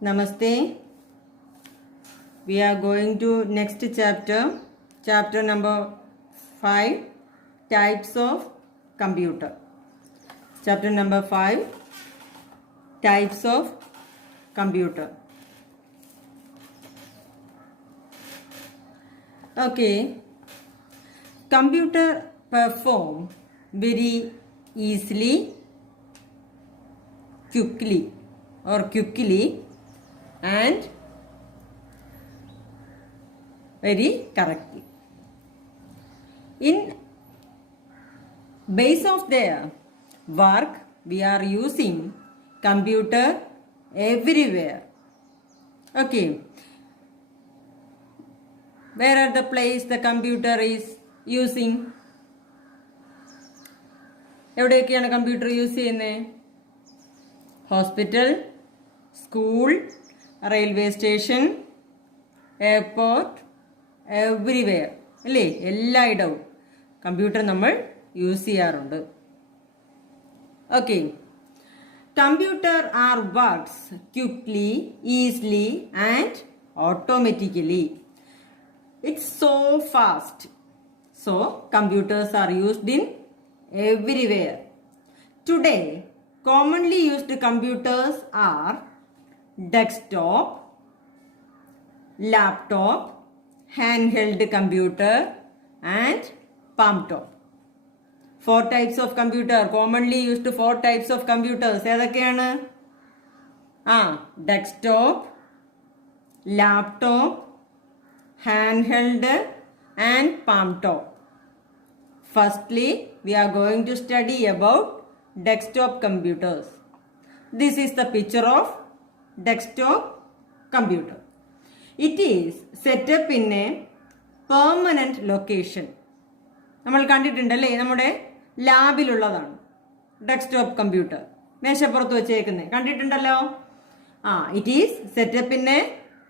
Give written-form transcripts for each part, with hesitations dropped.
Namaste. We are going to next chapter, chapter number 5, types of computer. Chapter number 5, types of computer. Okay, computer perform very easily, quickly and very correctly. In base of their work, we are using computer everywhere. Okay. Where are the place the computer is using? എവിടെയൊക്കെയാണ് computer use ചെയ്യുന്നത്? Hospital, school, railway station, airport, everywhere അല്ലേ? എല്ലായിടവും computer നമ്മൾ use ചെയ്യാറുണ്ട്. Okay, computer are works quickly, easily and automatically. It's so fast. So computers are used in everywhere. Today, commonly used computers are desktop, laptop, handheld computer and palm top. 4 types of computer, commonly used 4 types of computers. ഏതൊക്കെയാണ്? Desktop, laptop, handheld and palm top. Firstly, we are going to study about desktop computers. This is the picture of desktop computer. It is set up in a permanent location. നമ്മൾ കണ്ടിട്ടുണ്ടല്ലേ, നമ്മുടെ ലാബിലുള്ളതാണ് desktop computer. മേശപ്പുറത്ത് വെച്ചേക്കുന്നത് കണ്ടിട്ടുണ്ടല്ലോ. It is setup in a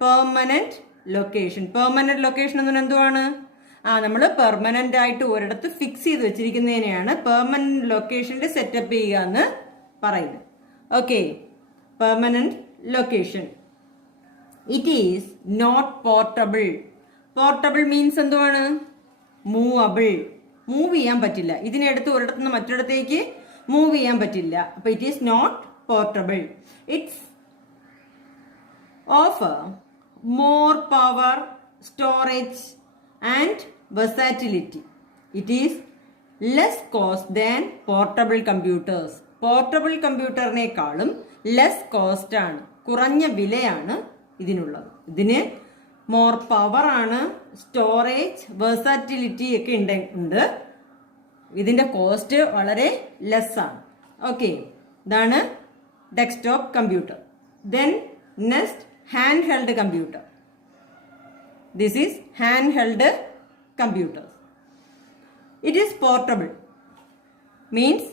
permanent location. Permanent location എന്ന് എന്തുവാണ്? നമ്മൾ permanent ആയിട്ട് ഒരിടത്ത് ഫിക്സ് ചെയ്ത് വെച്ചിരിക്കുന്നതിനെയാണ് പെർമനന്റ് ലൊക്കേഷനിൽ സെറ്റപ്പ് ചെയ്യുക എന്ന് പറയുന്നത്. Okay, permanent location. It is not portable. Portable means എന്തുവാണ്? മൂവബിൾ. മൂവ് ചെയ്യാൻ പറ്റില്ല. ഇതിനെടുത്ത് ഒരിടത്ത് നിന്ന് മറ്റൊരിടത്തേക്ക് മൂവ് ചെയ്യാൻ പറ്റില്ല. അപ്പൊ it is not portable. It's offer more power, storage and versatility. It is less cost than portable computers. Portable കമ്പ്യൂട്ടറിനേക്കാളും ലെസ് കോസ്റ്റ് ആണ്, കുറഞ്ഞ വിലയാണ് ഇതിനുള്ളത്. ഇതിന് മോർ പവർ ആണ്, സ്റ്റോറേജ്, വെർസാറ്റിലിറ്റി ഒക്കെ ഉണ്ട്. ഇതിന്റെ കോസ്റ്റ് വളരെ ലെസ് ആണ്. ഓക്കെ, ഇതാണ് desktop computer. Then next, handheld computer. This is handheld computers. It is portable. Means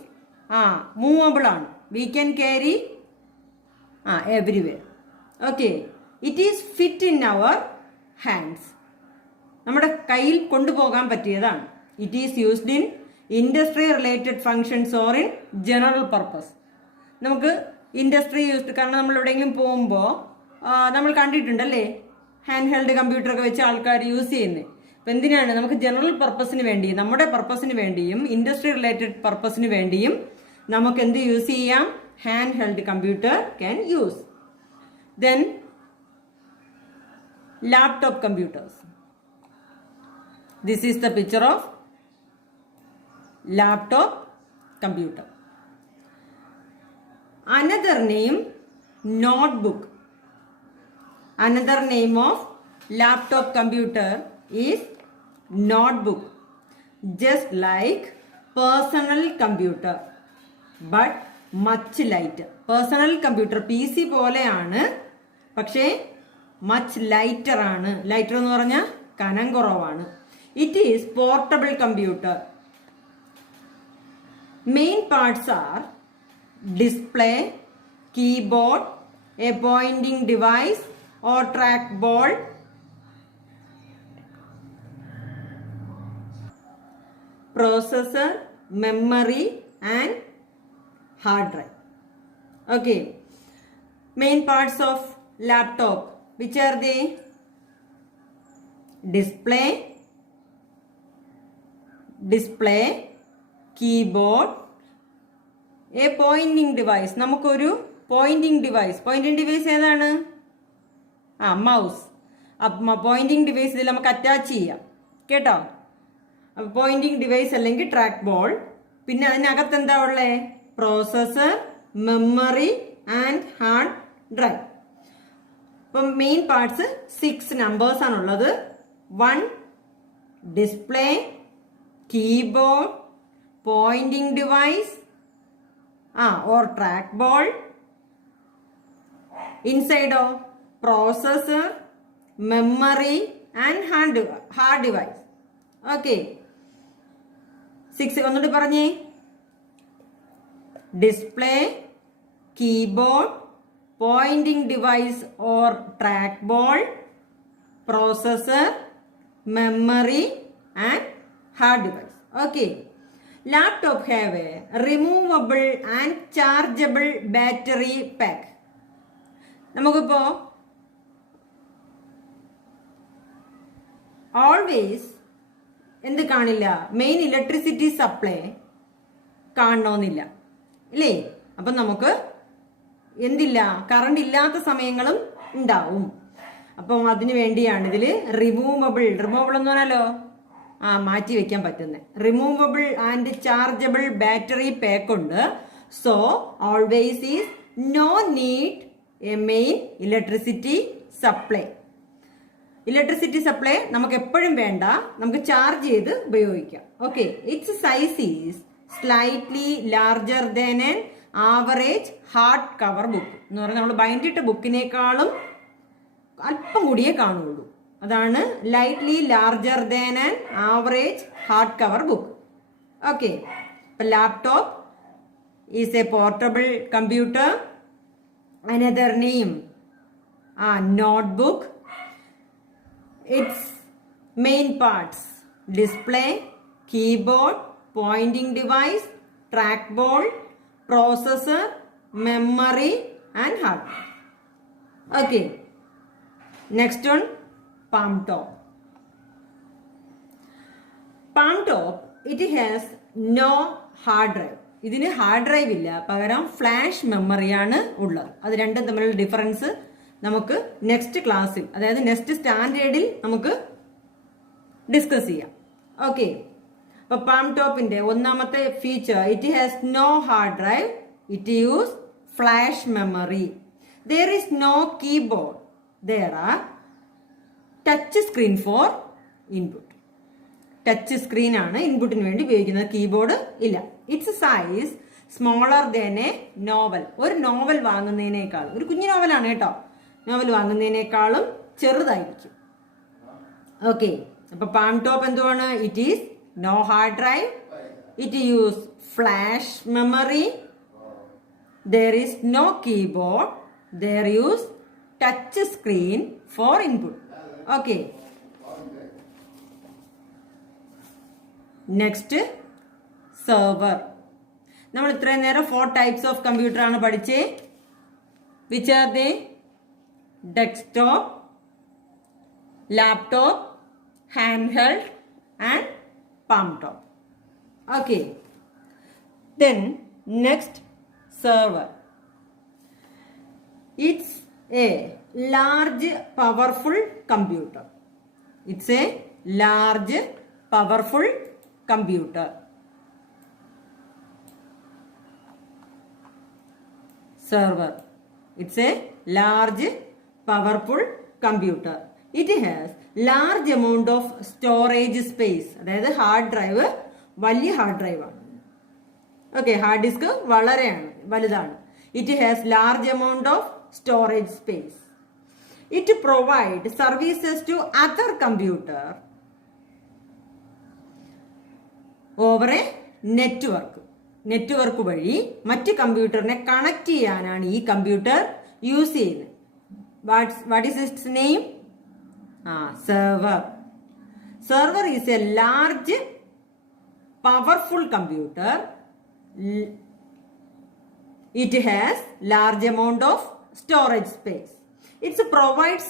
movable ആണ്. We can carry everywhere. Okay. It is fit in our hands. നമ്മുടെ കയ്യിൽ കൊണ്ടുപോകാൻ പറ്റിയതാണ്. It is used in industry related functions or in general purpose. നമുക്ക് industry used, കാരണം നമ്മൾ എവിടെയെങ്കിലും പോകുമ്പോൾ നമ്മൾ കണ്ടിട്ടുണ്ടല്ലേ ഹാൻഡ് ഹെൽഡ് കമ്പ്യൂട്ടർ ഒക്കെ വെച്ച് ആൾക്കാർ യൂസ് ചെയ്യുന്നത്. അപ്പം എന്തിനാണ്? നമുക്ക് ജനറൽ പർപ്പസിന് വേണ്ടി, നമ്മുടെ പർപ്പസിന് വേണ്ടിയും ഇൻഡസ്ട്രി റിലേറ്റഡ് പർപ്പസിന് വേണ്ടിയും നമുക്ക് എന്ത് യൂസ് ചെയ്യാം? Hand held computer can use. Then laptop computers. This is the picture of laptop computer. Another name notebook. Another name of laptop computer is notebook. Just like personal computer but much lighter. Personal computer PC പോലെയാണ്, പക്ഷേ much lighter ആണ്. Lighter എന്ന് പറഞ്ഞാൽ കനം കുറവാണ്. It is portable computer. Main parts R display, keyboard, a pointing device or trackball, processor, memory and hard drive. Okay, main parts of laptop. Which are they? Display, keyboard, a pointing device. നമുക്കൊരു Poynting device ഏതാണ്? Mouse. Poynting device ഇതിൽ നമുക്ക് attach ചെയ്യാം കേട്ടോ. അപ്പോൾ Poynting device അല്ലെങ്കിൽ track ball. പിന്നെ അതിനകത്ത് എന്താ ഉള്ളേ? Processor, memory and hard drive. അപ്പം മെയിൻ പാർട്സ് 6 നമ്പേഴ്സ് ആണുള്ളത്. 1 display, keyboard, Poynting device or track ball, inside of processor, memory and hard device. Okay, 6 ഒന്നുകൂടി പറഞ്ഞേ. Display, keyboard, Poynting device or track ball, processor, memory and hard device. Okay. Laptop have a removable and chargeable battery pack. നമുക്കിപ്പോ always എന്ത് കാണില്ല? Main electricity supply കാണണമെന്നില്ല ഇല്ലേ? അപ്പം നമുക്ക് എന്തില്ല? Current ഇല്ലാത്ത സമയങ്ങളും ഉണ്ടാവും. അപ്പം അതിനു വേണ്ടിയാണ് ഇതിൽ റിമൂവബിൾ എന്ന് പറഞ്ഞാലോ മാറ്റി വെക്കാൻ പറ്റുന്നത്. Removable and chargeable battery pack ഉണ്ട്. So always is no need a main electricity supply. Electricity supply നമുക്ക് എപ്പോഴും വേണ്ട, നമുക്ക് ചാർജ് ചെയ്ത് ഉപയോഗിക്കാം. Okay, its size is slightly larger than an average hard cover book എന്ന് പറഞ്ഞാൽ നമ്മൾ ബൈൻഡിട്ട ബുക്കിനേക്കാളും അല്പം കൂടിയേ കാണുള്ളൂ. അതാണ് lightly larger than an average hard cover book. Okay, ഇപ്പം laptop is a portable computer. Another name notebook. Its main parts display, keyboard, Poynting device, track ball, processor, memory and hard. Okay, next one palm top. It has no hard drive. ഇതിന് hard drive ഇല്ല, പകരം flash മെമ്മറിയാണ് ഉള്ളത്. അത് രണ്ടും തമ്മിലുള്ള difference നമുക്ക് next ക്ലാസ്സിൽ, അതായത് നെക്സ്റ്റ് സ്റ്റാൻഡേർഡിൽ നമുക്ക് ഡിസ്കസ് ചെയ്യാം. ഓക്കെ, അപ്പൊ പാം ടോപ്പിന്റെ ഒന്നാമത്തെ feature, it has no hard drive, it use flash memory. there is no keyboard, there are touch screen for input. Touch screen ആണ് ഇൻപുട്ടിന് വേണ്ടി ഉപയോഗിക്കുന്നത്, കീബോർഡ് ഇല്ല. Its size smaller than a novel. ഒരു novel വാങ്ങുന്നതിനേക്കാളും, ഒരു കുഞ്ഞു നോവലാണ് കേട്ടോ, നോവൽ വാങ്ങുന്നതിനേക്കാളും ചെറുതായിരിക്കും. ഓക്കെ, അപ്പൊ പാം ടോപ്പ് എന്തുവാണ്? It is no hard drive, it use flash memory, there is no keyboard, there use touch screen for input. Okay, next server. നമ്മൾ ഇത്രയും നേരം 4 ടൈപ്സ് ഓഫ് കമ്പ്യൂട്ടർ ആണ് പഠിച്ചേ. Which are they? Desktop, laptop, hand held and palm top. Okay, then next server. It's a large powerful computer. It's a large powerful computer. Server. It's a large powerful computer. It has large amount of storage space. അതായത് hard drive വലിയ hard drive ആണ്. Okay, hard disk വളരെ വലുതാണ്. It has large amount of storage space. It provide services to other computer over a network വഴി മറ്റ് കമ്പ്യൂട്ടറിനെ connect ചെയ്യാനാണ് ഈ കമ്പ്യൂട്ടർ യൂസ് ചെയ്യുന്നത്. What is its name? Server. Server is a large powerful computer. It has large amount of storage space. It provides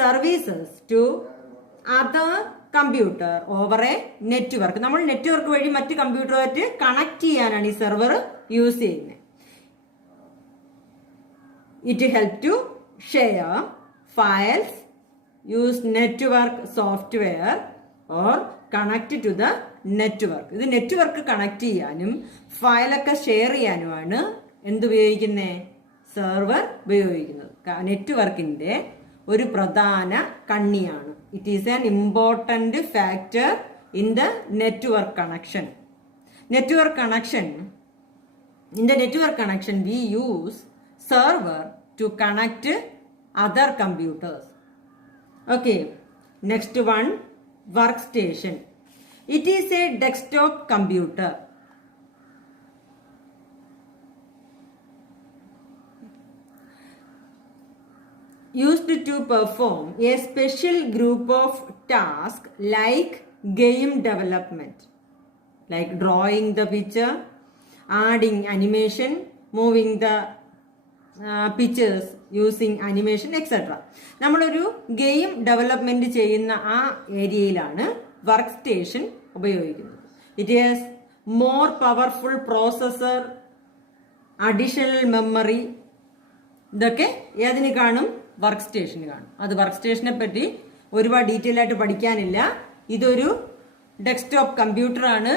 services to other computer over a network. നമ്മൾ network വഴി മറ്റ് കമ്പ്യൂട്ടറുമായിട്ട് connect ചെയ്യാനാണ് ഈ server use ചെയ്യുന്നത്. It helps to share files, use network software or connect to the network. ഇത് network connect ചെയ്യാനും ഫയലൊക്കെ share ചെയ്യാനുമാണ് എന്തുപയോഗിക്കുന്നത്? Server ഉപയോഗിക്കുന്നത്. നെറ്റ്വർക്കിന്റെ ഒരു പ്രധാന കണ്ണിയാണ്. It is an important factor in the network connection. In the network connection we use server to connect other computers. Okay, next one, workstation. It is a desktop computer. Used to perform a special group of tasks like game development, like drawing the picture, adding animation, moving the pictures using animation, etc. നമ്മളൊരു game development ചെയ്യുന്ന ആ ഏരിയയിലാണ് work station ഉപയോഗിക്കുന്നത്. It is more powerful processor, additional memory, ഇതൊക്കെ ഏതിന് കാണും? Work സ്റ്റേഷന് കാണും. അത് വർക്ക് സ്റ്റേഷനെ പറ്റി ഒരുപാട് ഡീറ്റെയിൽ ആയിട്ട് പഠിക്കാനില്ല. ഇതൊരു ഡെസ്ക്ടോപ്പ് കമ്പ്യൂട്ടർ ആണ്.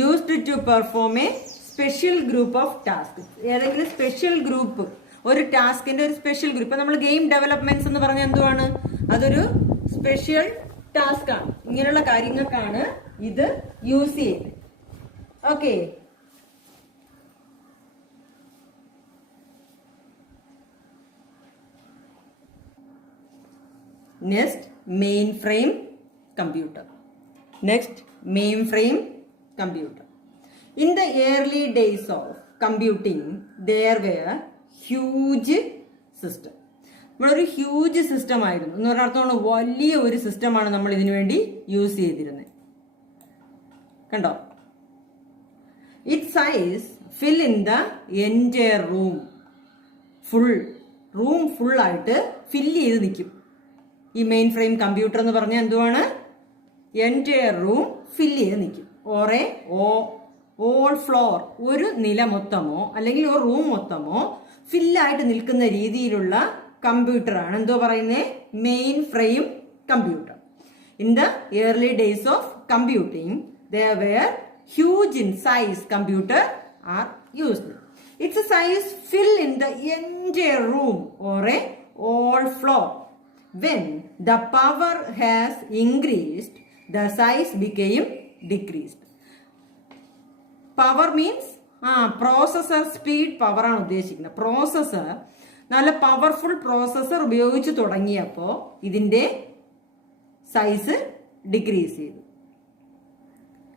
Used to perform a special group of task. ഏതെങ്കിലും സ്പെഷ്യൽ ഗ്രൂപ്പ്, ഒരു ടാസ്കിന്റെ ഒരു സ്പെഷ്യൽ ഗ്രൂപ്പ്. ഇപ്പൊ നമ്മൾ ഗെയിം ഡെവലപ്മെന്റ്സ് എന്ന് പറഞ്ഞാൽ എന്തുവാണ്? അതൊരു സ്പെഷ്യൽ ടാസ്ക് ആണ്. ഇങ്ങനെയുള്ള കാര്യങ്ങൾക്കാണ് ഇത് യൂസ് ചെയ്യുന്നത്. Okay, next, mainframe computer. In the early days of computing, there were huge system. നമ്മളൊരു ഹ്യൂജ് സിസ്റ്റം ആയിരുന്നു എന്ന് പറഞ്ഞാൽ വലിയ ഒരു സിസ്റ്റമാണ് നമ്മൾ ഇതിനു വേണ്ടി യൂസ് ചെയ്തിരുന്നത്. കണ്ടോ? It size fill in the entire room. Room full ആയിട്ട് ഫില്ല് ചെയ്ത് നിൽക്കും. ഈ മെയിൻ ഫ്രെയിം കമ്പ്യൂട്ടർ എന്ന് പറഞ്ഞാൽ എന്തുവാണ്? എൻറ്റയർ റൂം ഫില്ല് ചെയ്ത് നിൽക്കും. ഓൾ ഫ്ലോർ, ഒരു നില മൊത്തമോ അല്ലെങ്കിൽ ഒരു റൂം മൊത്തമോ ഫില്ലായിട്ട് നിൽക്കുന്ന രീതിയിലുള്ള കമ്പ്യൂട്ടറാണ് എന്തോ പറയുന്നത്? Main frame computer. In the early days of computing there were huge in size computer are used. Its size fill in the entire room or a all floor. When the power has increased, the size became decreased. Power means processor speed power ആണ് ഉദ്ദേശിക്കുന്നത്. Processor നല്ല powerful processor ഉപയോഗിച്ച് തുടങ്ങിയപ്പോൾ ഇതിന്റെ size decrease ചെയ്തു.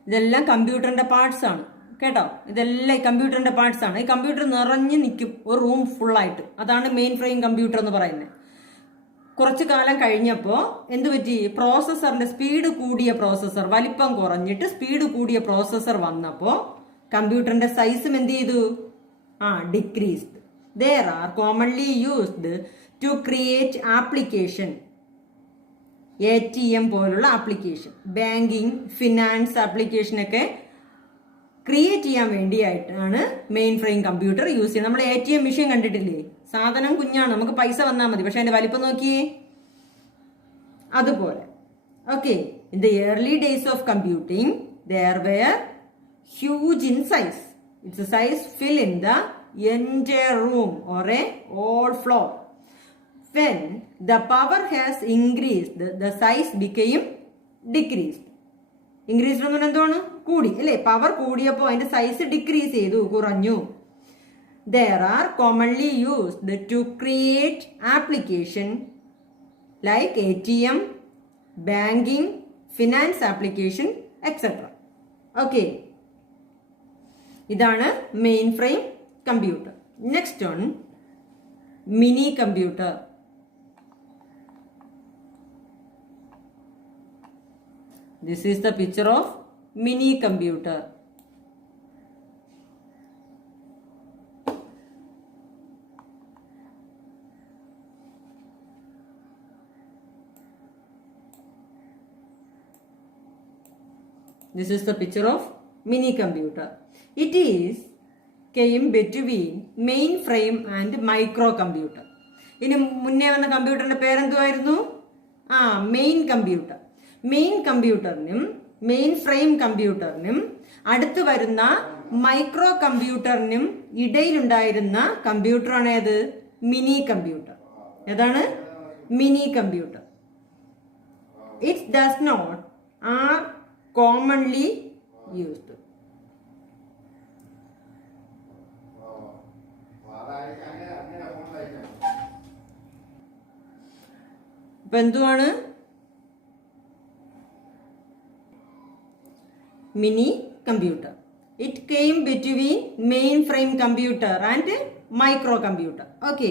ഇതെല്ലാം കമ്പ്യൂട്ടറിന്റെ parts ആണ് കേട്ടോ. ഇതെല്ലാം കമ്പ്യൂട്ടറിന്റെ പാർട്സ് ആണ്. ഈ കമ്പ്യൂട്ടർ നിറഞ്ഞു നിൽക്കും ഒരു റൂം ഫുള്ളായിട്ട്. അതാണ് മെയിൻ ഫ്രെയിം കമ്പ്യൂട്ടർ എന്ന് പറയുന്നത്. കുറച്ചു കാലം കഴിഞ്ഞപ്പോൾ എന്ത് പറ്റി? പ്രോസസറിന്റെ സ്പീഡ് കൂടിയ പ്രോസസർ, വലിപ്പം കുറഞ്ഞിട്ട് സ്പീഡ് കൂടിയ പ്രോസസർ വന്നപ്പോൾ കമ്പ്യൂട്ടറിന്റെ സൈസും എന്ത് ചെയ്തു? Decreased. There are commonly used to create application. ATM പോലുള്ള ആപ്ലിക്കേഷൻ, ബാങ്കിങ്, ഫിനാൻസ് ആപ്ലിക്കേഷൻ ഒക്കെ ക്രിയേറ്റ് ചെയ്യാൻ വേണ്ടിയായിട്ടാണ് മെയിൻ ഫ്രെയിം കമ്പ്യൂട്ടർ യൂസ് ചെയ്യുന്നത്. നമ്മൾ ATM മെഷീൻ കണ്ടിട്ടില്ലേ? സാധനം കുഞ്ഞാണ്, നമുക്ക് പൈസ വന്നാൽ മതി, പക്ഷെ അതിന്റെ വലിപ്പം നോക്കിയേ. അതുപോലെ okay, in the early days of computing there were huge in size. Its size fill in the entire room or a all floor. When the power has increased, the size became decreased. Increased എന്ന് പറഞ്ഞാൽ എന്താണ്? കൂടി അല്ലേ? Power കൂടിയപ്പോൾ അതിന്റെ size decrease ചെയ്തു, കുറഞ്ഞു. There are commonly used to create application like ATM, banking, finance application, etc. Okay. ഇതാണ് main frame computer. Next on mini computer. This is the picture of mini computer. This is the picture of mini computer. It is came between mainframe and microcomputer. ഇനി മുന്നേ വന്ന കമ്പ്യൂട്ടറിന്റെ പേരെന്തുമായിരുന്നു? Main computer. Main കമ്പ്യൂട്ടറിനും mainframe കമ്പ്യൂട്ടറിനും അടുത്ത് വരുന്ന micro കമ്പ്യൂട്ടറിനും ഇടയിലുണ്ടായിരുന്ന കമ്പ്യൂട്ടറാണ് ഏത്? Mini computer. ഏതാണ്? Mini computer. It does not are commonly used. ഇപ്പൊ എന്തുവാണ് mini computer? It came between mainframe computer and micro computer. Okay.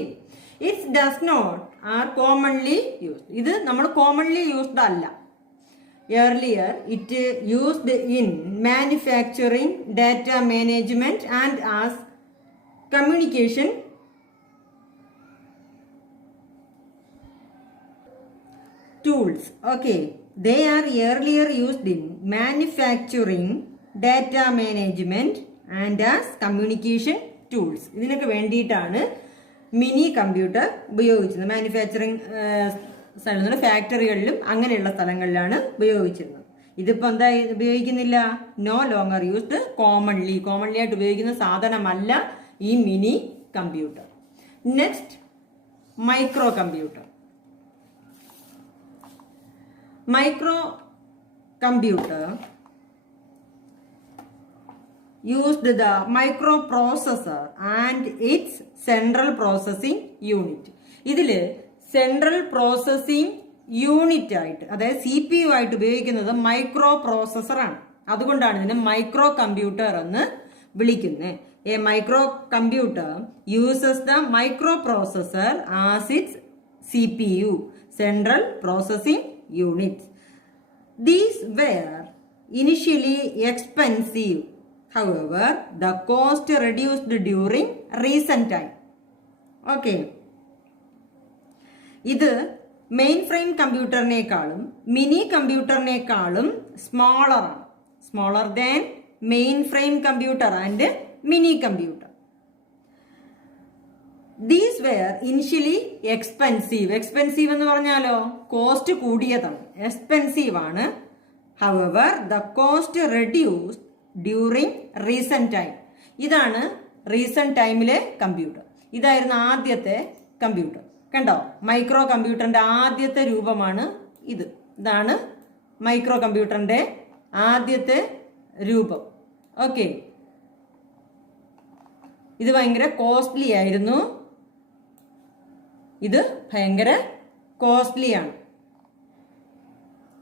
It does not are commonly used. ഇത് നമ്മൾ കോമൺലി യൂസ്ഡ് അല്ല. Earlier, it used in manufacturing, data management, and as communication tools. Okay, they are earlier used in manufacturing, data management, and as communication tools. ഇതിനൊക്കെ വേണ്ടിയിട്ടാണ് mini computer ഉപയോഗിച്ചത്. Manufacturing സ്ഥലങ്ങളിൽ, ഫാക്ടറികളിലും അങ്ങനെയുള്ള സ്ഥലങ്ങളിലാണ് ഉപയോഗിച്ചിരുന്നത്. ഇതിപ്പോൾ എന്താ ഉപയോഗിക്കുന്നില്ല? No longer used commonly. Commonly ആയിട്ട് ഉപയോഗിക്കുന്ന സാധനമല്ല ഈ mini computer. Next, micro computer. Micro computer used the microprocessor and its central processing unit. ഇതില് സെൻട്രൽ പ്രോസസ്സിംഗ് യൂണിറ്റ് ആയിട്ട്, അതായത് CPU ആയിട്ട് ഉപയോഗിക്കുന്നത് മൈക്രോ പ്രോസസ്സറാണ്. അതുകൊണ്ടാണ് ഇതിനെ മൈക്രോ കമ്പ്യൂട്ടർ എന്ന് വിളിക്കുന്നത്. A micro computer uses the microprocessor as its CPU, central processing unit. These were initially expensive. However, the cost reduced during recent time. Okay. ഇത് mainframe കമ്പ്യൂട്ടറിനേക്കാളും mini കമ്പ്യൂട്ടറിനേക്കാളും സ്മോളറാണ്. Smaller than mainframe computer and mini computer. These were initially expensive. Expensive എന്ന് പറഞ്ഞാലോ cost കൂടിയതാണ്, expensive ആണ്. However, the cost reduced during recent time. ഇതാണ് recent ടൈമിലെ computer. ഇതായിരുന്നു ആദ്യത്തെ കമ്പ്യൂട്ടർ. കണ്ടോ, മൈക്രോ കമ്പ്യൂട്ടറിന്റെ ആദ്യത്തെ രൂപമാണ് ഇത്. ഇതാണ് മൈക്രോ കമ്പ്യൂട്ടറിന്റെ ആദ്യത്തെ രൂപം. ഓക്കെ. ഇത് ഭയങ്കര കോസ്റ്റ്ലി ആയിരുന്നു. ഇത് ഭയങ്കര കോസ്റ്റ്ലി ആണ്.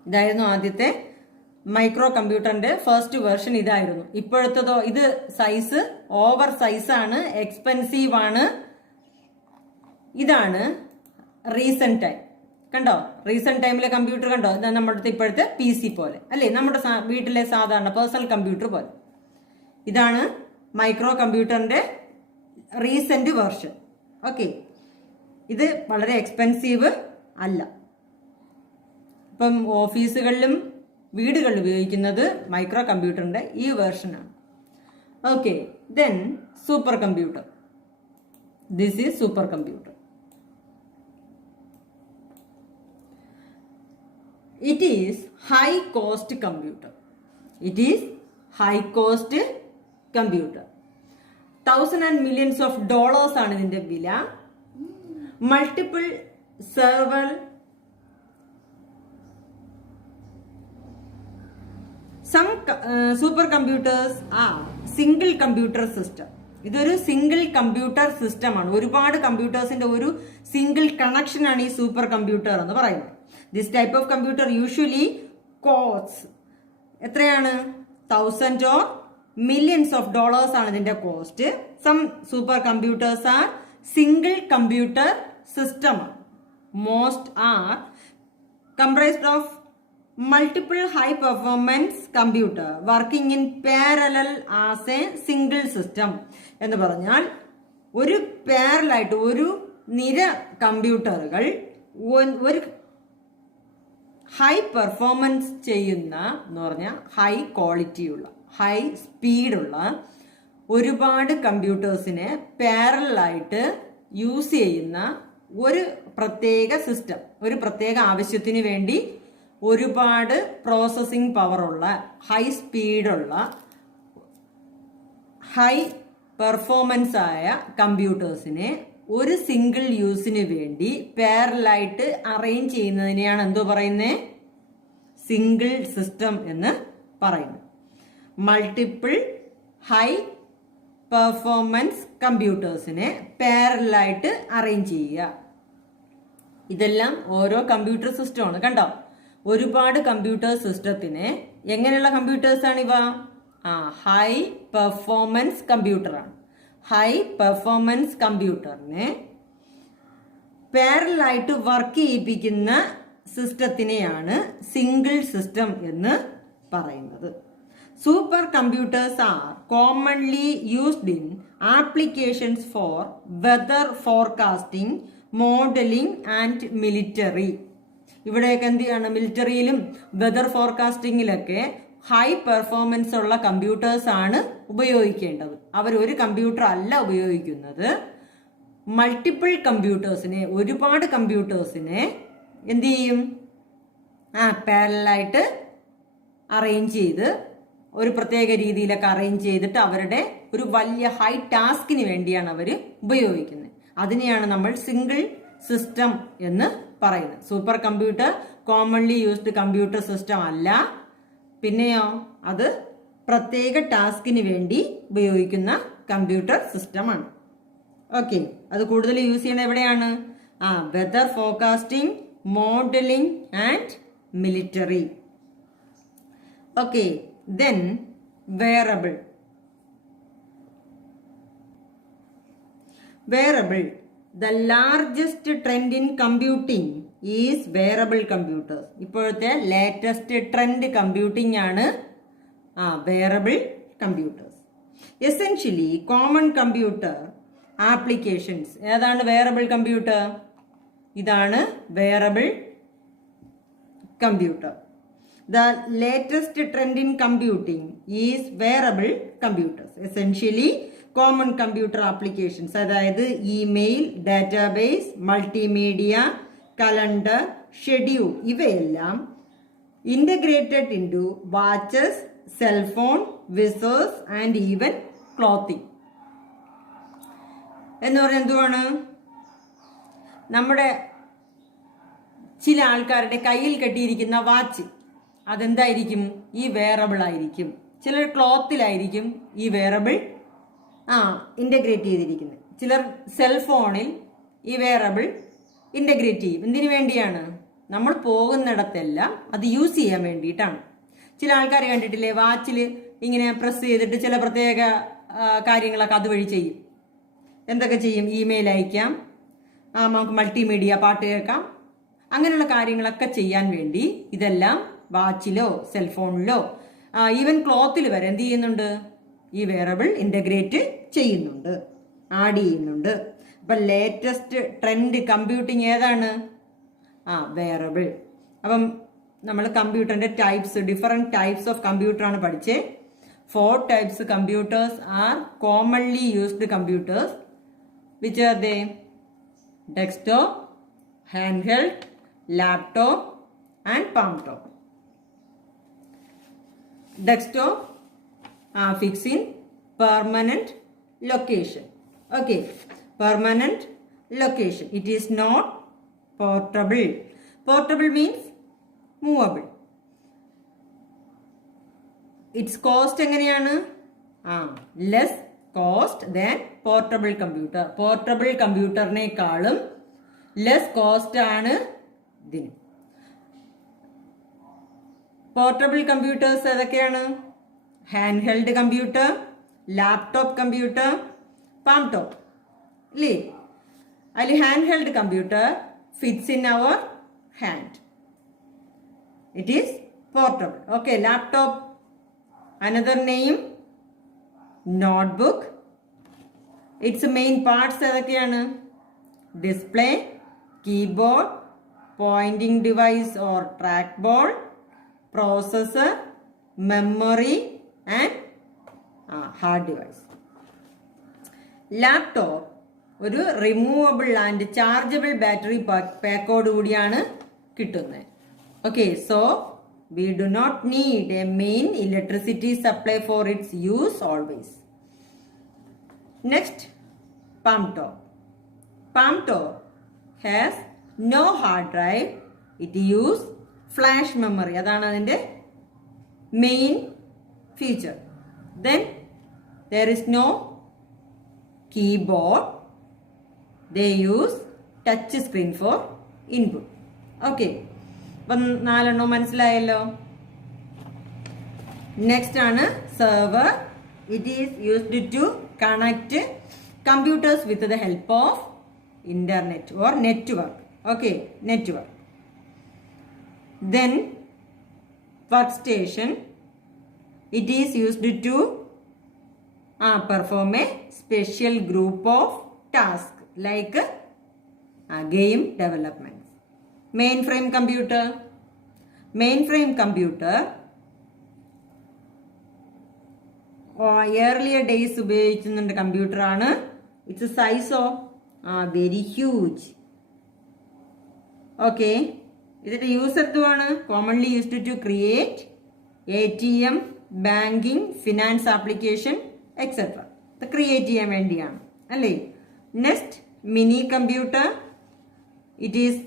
ഇതായിരുന്നു ആദ്യത്തെ മൈക്രോ കമ്പ്യൂട്ടറിന്റെ ഫസ്റ്റ് വേർഷൻ ഇതായിരുന്നു. ഇപ്പോഴത്തതോ ഇത് സൈസ് ഓവർ സൈസാണ്, എക്സ്പെൻസീവ് ആണ്. ഇതാണ് റീസെന്റ് ടൈം. കണ്ടോ, റീസെന്റ് ടൈമിലെ കമ്പ്യൂട്ടർ കണ്ടോ, ഇതാ നമ്മുടെ ഇപ്പോഴത്തെ PC പോലെ അല്ലേ, നമ്മുടെ വീട്ടിലെ സാധാരണ പേഴ്സണൽ കമ്പ്യൂട്ടർ പോലെ. ഇതാണ് മൈക്രോ കമ്പ്യൂട്ടറിന്റെ റീസെന്റ് വേർഷൻ. ഓക്കെ. ഇത് വളരെ എക്സ്പെൻസീവ് അല്ല. ഇപ്പം ഓഫീസുകളിലും വീടുകളിൽ ഉപയോഗിക്കുന്നത് മൈക്രോ കമ്പ്യൂട്ടറിന്റെ ഈ വേർഷനാണ്. Okay. Then super computer. This is super computer. It is high cost computer. It is high cost computer. Thousands and millions of dollars ആണ് ഇതിന്റെ വില. Multiple server. Some supercomputers are single computer system. ഇതൊരു single computer system ആണ്. ഒരുപാട് കമ്പ്യൂട്ടേഴ്സിന്റെ ഒരു single connection ആണ് ഈ super computer എന്ന് പറയുന്നത്. This type of computer usually cost എത്രയാണ്? Thousand or millions of dollars ആണ് ഇതിന്റെ cost. Some super computers are single computer system. Most are comprised of multiple high performance computer working in parallel as a single system. എന്ന് പറഞ്ഞാൽ ഒരു പാരലായിട്ട് ഒരു നിര കമ്പ്യൂട്ടറുകൾ ഒരു ഹൈ പെർഫോമൻസ് ചെയ്യുന്ന എന്ന് പറഞ്ഞാൽ ഹൈ ക്വാളിറ്റിയുള്ള ഹൈ സ്പീഡുള്ള ഒരുപാട് കമ്പ്യൂട്ടേഴ്സിനെ പാരലായിട്ട് യൂസ് ചെയ്യുന്ന ഒരു പ്രത്യേക സിസ്റ്റം, ഒരു പ്രത്യേക ആവശ്യത്തിന് വേണ്ടി ഒരുപാട് പ്രോസസ്സിംഗ് പവറുള്ള ഹൈ സ്പീഡുള്ള ഹൈ പെർഫോമൻസ് ആയ കമ്പ്യൂട്ടേഴ്സിനെ ഒരു സിംഗിൾ യൂസിന് വേണ്ടി പാരലായിട്ട് അറേഞ്ച് ചെയ്യുന്നതിനെയാണ് എന്തോ പറയുന്നത്? സിംഗിൾ സിസ്റ്റം എന്ന് പറയുന്നത്. മൾട്ടിപ്പിൾ ഹൈ പെർഫോമൻസ് കമ്പ്യൂട്ടേഴ്സിനെ പാരലായിട്ട് അറേഞ്ച് ചെയ്യുക. ഇതെല്ലാം ഓരോ കമ്പ്യൂട്ടർ സിസ്റ്റമാണ്. കണ്ടോ, ഒരുപാട് കമ്പ്യൂട്ടർ സിസ്റ്റത്തിനെ എങ്ങനെയുള്ള കമ്പ്യൂട്ടേഴ്സാണ് ഇവ? ഹൈ പെർഫോമൻസ് കമ്പ്യൂട്ടറാണ്. ഹൈ പെർഫോമൻസ് കമ്പ്യൂട്ടറിനെ പാരലായിട്ട് വർക്ക് ചെയ്യിപ്പിക്കുന്ന സിസ്റ്റത്തിനെയാണ് സിംഗിൾ സിസ്റ്റം എന്ന് പറയുന്നത്. Super computers are commonly used in applications for weather forecasting, modelling and military. ഇവിടെയൊക്കെ എന്ത് ചെയ്യാണ്? മിലിറ്ററിയിലും വെതർ ഫോർകാസ്റ്റിംഗിലൊക്കെ ഹൈ പെർഫോമൻസ് ഉള്ള കമ്പ്യൂട്ടേഴ്സ് ആണ് ഉപയോഗിക്കേണ്ടത്. അവർ ഒരു കമ്പ്യൂട്ടർ അല്ല ഉപയോഗിക്കുന്നത്, മൾട്ടിപ്പിൾ കമ്പ്യൂട്ടേഴ്സിനെ, ഒരുപാട് കമ്പ്യൂട്ടേഴ്സിനെ എന്ത് ചെയ്യും? പാരലായിട്ട് അറേഞ്ച് ചെയ്ത് ഒരു പ്രത്യേക രീതിയിലൊക്കെ അറേഞ്ച് ചെയ്തിട്ട് അവരുടെ ഒരു വലിയ ഹൈ ടാസ്കിന് വേണ്ടിയാണ് അവർ ഉപയോഗിക്കുന്നത്. അതിനെയാണ് നമ്മൾ സിംഗിൾ സിസ്റ്റം എന്ന് പറയുന്നത്. Super computer commonly used computer system അല്ല, പിന്നെയോ അത് പ്രത്യേക ടാസ്കിന് വേണ്ടി ഉപയോഗിക്കുന്ന കമ്പ്യൂട്ടർ സിസ്റ്റമാണ്. ഓക്കെ, അത് കൂടുതൽ യൂസ് ചെയ്യുന്നത് എവിടെയാണ്? Weather forecasting, modelling and military. Okay, then wearable. The largest trend in computing is wearable computers. ഇപ്പോഴത്തെ ലേറ്റസ്റ്റ് ട്രെൻഡ് കമ്പ്യൂട്ടിംഗ് ആണ് wearable computers. Essentially common computer applications. ഏതാണ് wearable computer? ഇതാണ് wearable computer. The latest trend in computing is wearable computers. Essentially common computer applications, അതായത് email, database, multimedia, calendar, schedule, ഇവയെല്ലാം integrated into watches, cell phone, whistles and even clothing. എന്ന് പറഞ്ഞാൽ എന്തുവാണ്? നമ്മുടെ ചില ആൾക്കാരുടെ കയ്യിൽ കെട്ടിയിരിക്കുന്ന വാച്ച്, അതെന്തായിരിക്കും? ഈ വെയറബിൾ ആയിരിക്കും. ചിലർ ക്ലോത്തിലായിരിക്കും ഈ വെയറബിൾ ഇൻ്റഗ്രേറ്റ് ചെയ്തിരിക്കുന്നത്. ചിലർ സെൽഫോണിൽ ഈ വെയറബിൾ ഇൻ്റഗ്രേറ്റ് ചെയ്യും. എന്തിനു വേണ്ടിയാണ്? നമ്മൾ പോകുന്നിടത്തെല്ലാം അത് യൂസ് ചെയ്യാൻ വേണ്ടിയിട്ടാണ്. ചില ആൾക്കാർ കണ്ടിട്ടില്ലേ, വാച്ചിൽ ഇങ്ങനെ പ്രസ് ചെയ്തിട്ട് ചില പ്രത്യേക കാര്യങ്ങളൊക്കെ അതുവഴി ചെയ്യും. എന്തൊക്കെ ചെയ്യും? ഇമെയിൽ അയക്കാം, നമുക്ക് മൾട്ടിമീഡിയ, പാട്ട് കേൾക്കാം, അങ്ങനെയുള്ള കാര്യങ്ങളൊക്കെ ചെയ്യാൻ വേണ്ടി ഇതെല്ലാം വാച്ചിലോ സെൽഫോണിലോ ഈവൻ ക്ലോത്തിൽ വരെ എന്ത് ചെയ്യുന്നുണ്ട്? ഈ വെയറബിൾ ഇൻ്റഗ്രേറ്റ് ചെയ്യുന്നുണ്ട്, ആഡ് ചെയ്യുന്നുണ്ട്. അപ്പം ലേറ്റസ്റ്റ് ട്രെൻഡ് കമ്പ്യൂട്ടിങ് ഏതാണ്? വെയറബിൾ. അപ്പം നമ്മൾ കമ്പ്യൂട്ടറിൻ്റെ ടൈപ്സ്, ഡിഫറെൻറ്റ് ടൈപ്സ് ഓഫ് കമ്പ്യൂട്ടറാണ് പഠിച്ചേ. 4 types computers are commonly used computers. Which are they? Desktop, hand held, laptop and palm top. Desktop fix in permanent location. Okay, permanent location. It is not portable. Portable means movable. Its cost എങ്ങനെയാണ്? less cost than portable computer. Portable കമ്പ്യൂട്ടറിനേക്കാളും less cost ആണ് ഇതിന്. Portable computers ഏതൊക്കെയാണ്? Handheld computer, laptop computer, palmtop അല്ലേ? അതിൽ handheld computer fits in our hand, it is portable. Okay, laptop another name notebook. Its main parts ഏതൊക്കെയാണ്? Display, keyboard, pointing device or trackball, processor, memory and hard device. Laptop ഒരു removable and chargeable battery Pakkode കൂടിയാണ് കിട്ടുന്നത്. Okay, so we do not need a main electricity supply for its use always. Next, palm top. Palm top has no hard drive. It use flash memory. അതാണ് അതിന്റെ main feature. Then there is no keyboard. They use touch screen for input. Okay. അപ്പം 4 മനസ്സിലായല്ലോ. Next ആണ് server. It is used to connect computers with the help of internet or network. Okay, network. Then work station. It is used to perform a special group of task like game development. Mainframe computer. Mainframe computer earlier days ഉപയോഗിച്ചിരുന്ന computer ആണ്. It's size of very huge. Okay, ഇതിന്റെ use എന്തുവാണ്? Commonly used to create ATM, banking, finance application etcetera. ഇത് create ചെയ്യാൻ വേണ്ടിയാണ് അല്ലേ. Next, mini computer. It is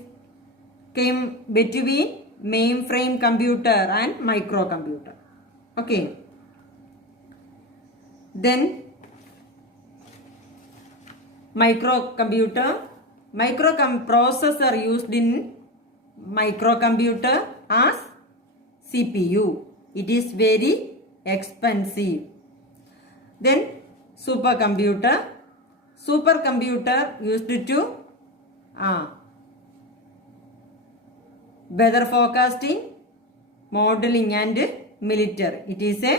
came between mainframe computer and microcomputer. Okay. Then microcomputer. Processor used in microcomputer as CPU. It is very expensive. Then supercomputer. Supercomputer used to weather forecasting, modeling and military. It is a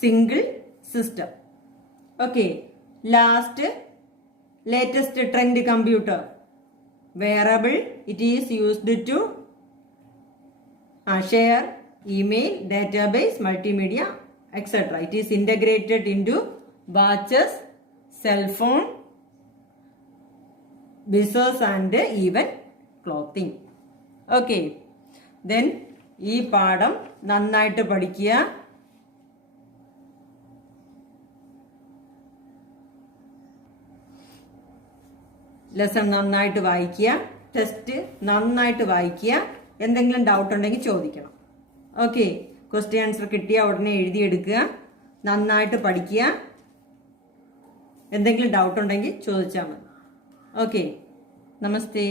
single system. Okay, last, latest trend computer. Wearable. It is used to share email, database, multimedia, etc. It is integrated into watches, cell phone, visors and even clothing. Okay, then ഈ പാഠം നന്നായിട്ട് പഠിക്കുക. Lesson നന്നായിട്ട് വായിക്കുക. Test നന്നായിട്ട് വായിക്കുക. എന്തെങ്കിലും doubt ഉണ്ടെങ്കിൽ ചോദിക്കണം. ഓക്കെ, ക്വസ്റ്റ്യൻ ആൻസർ കിട്ടിയ ഉടനെ എഴുതിയെടുക്കുക. നന്നായിട്ട് പഠിക്കുക. എന്തെങ്കിലും ഡൗട്ട് ഉണ്ടെങ്കിൽ ചോദിച്ചാൽ മതി. ഓക്കെ, നമസ്തേ.